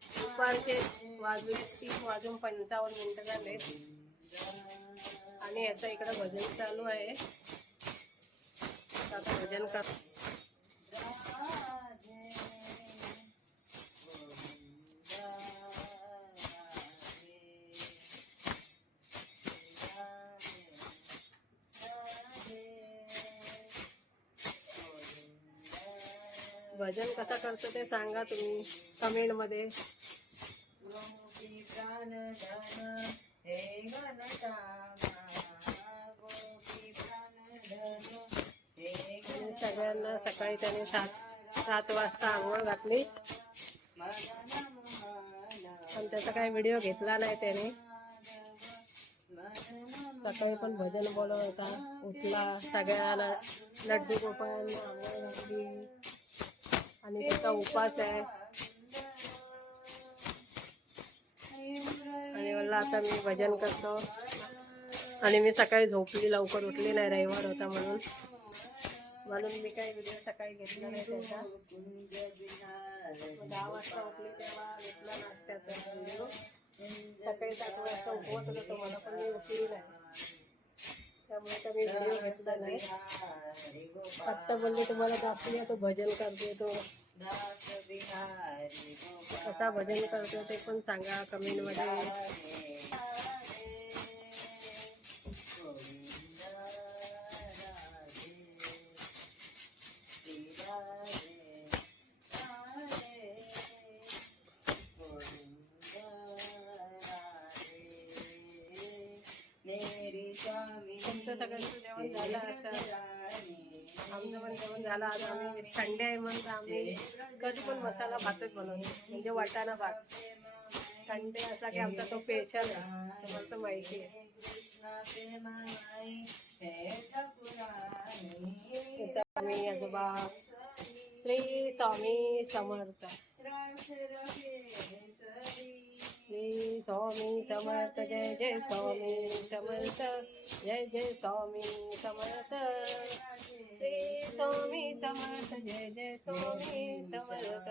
दुपारचे वाजून तीन वाजून पंचावन्न मिनटं झाले. आणि याचं इकडं भजन चालू आहे. आता भजन कर भजन कसं करतो ते सांगा तुम्ही कमेंटमध्ये. सगळ्यांना सकाळी त्याने सात सात वाजता आंघोळ घातली. पण त्याचा काही व्हिडिओ घेतला नाही त्याने. सकाळी पण भजन बोलवता होता. उठला सगळ्याला लड्डू गोपाळ आंघोळ घातली. आणि त्याचा उपास आहे. आणि मला आता मी भजन करतो. आणि मी सकाळी झोपली लवकर उठली नाही रविवार होता म्हणून. म्हणून मी काही व्हिडिओ सकाळी घेतला नाही त्याचा. दहा वाजता उठली तेव्हा घेतला नाश्त्याचा व्हिडिओ. सकाळी सात वाजता उठवत होतो मला पण मी उठली नाही. त्यामुळे तर मी व्हिडिओ घेतला नाही. आत्ता बोलले तुम्हाला दाखवूया तो भजन करते तो. कसा भजन करतो ते पण सांगा कमेंटमध्ये. तुमचं सगळ्यांचं जेवण झालं आता. आमचं पण जेवण झालं. आज आम्ही संडे आहे म्हणून आम्ही कधी पण मसाला भातच बनवतो म्हणजे वाटाणा भात. संडे असा की आमचा तो स्पेशल आहे. तुम्हाला तर माहिती आहे. स्वामी आम्ही आजोबा श्री स्वामी समर्थ श्री स्वामी समर्थ जय जय स्वामी समर्थ जय जय स्वामी समर्थ श्री स्वामी समर्थ जय जय स्वामी समर्थ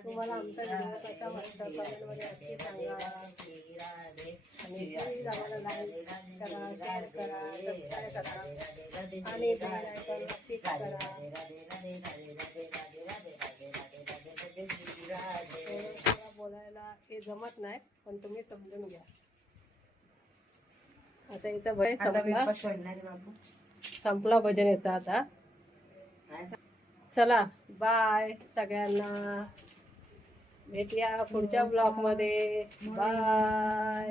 तुम्हाला आमचा कसा कमेंटमध्ये नक्की सांगा आणि प्लीज आम्हाला लाईक करा शेअर करा सबस्क्राईब करा आणि बेल आयकॉन करा बोलायला हे जमत नाही पण तुम्ही समजून घ्या आता इथं भजन संपला. संपला भजन याचा आता. चला बाय सगळ्यांना. भेटूया पुढच्या ब्लॉगमध्ये. बाय